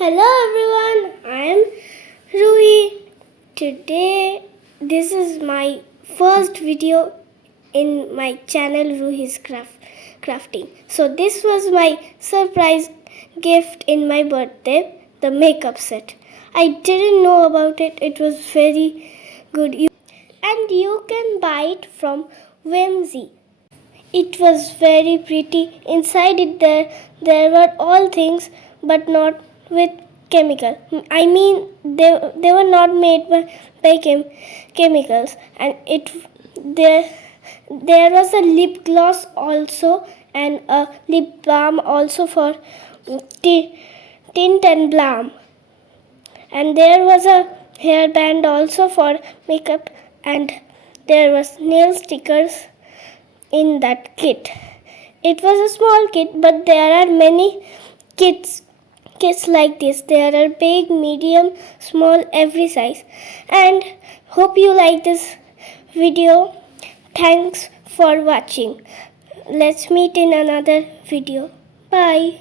Hello everyone, I am Ruhi. Today, this is my first video in my channel Ruhi's Crafting. So this was my surprise gift in my birthday, the makeup set. I didn't know about it. It was very good. And you can buy it from Whimsy. It was very pretty. Inside it there were all things but not with chemical. I mean they were not made by chemicals, and there was a lip gloss also and a lip balm also for tint and balm, and there was a hairband also for makeup, and there was nail stickers in that kit. It was a small kit, but there are many kits like this. There are big, medium, small, every size. And hope you like this video. Thanks for watching. Let's meet in another video. Bye.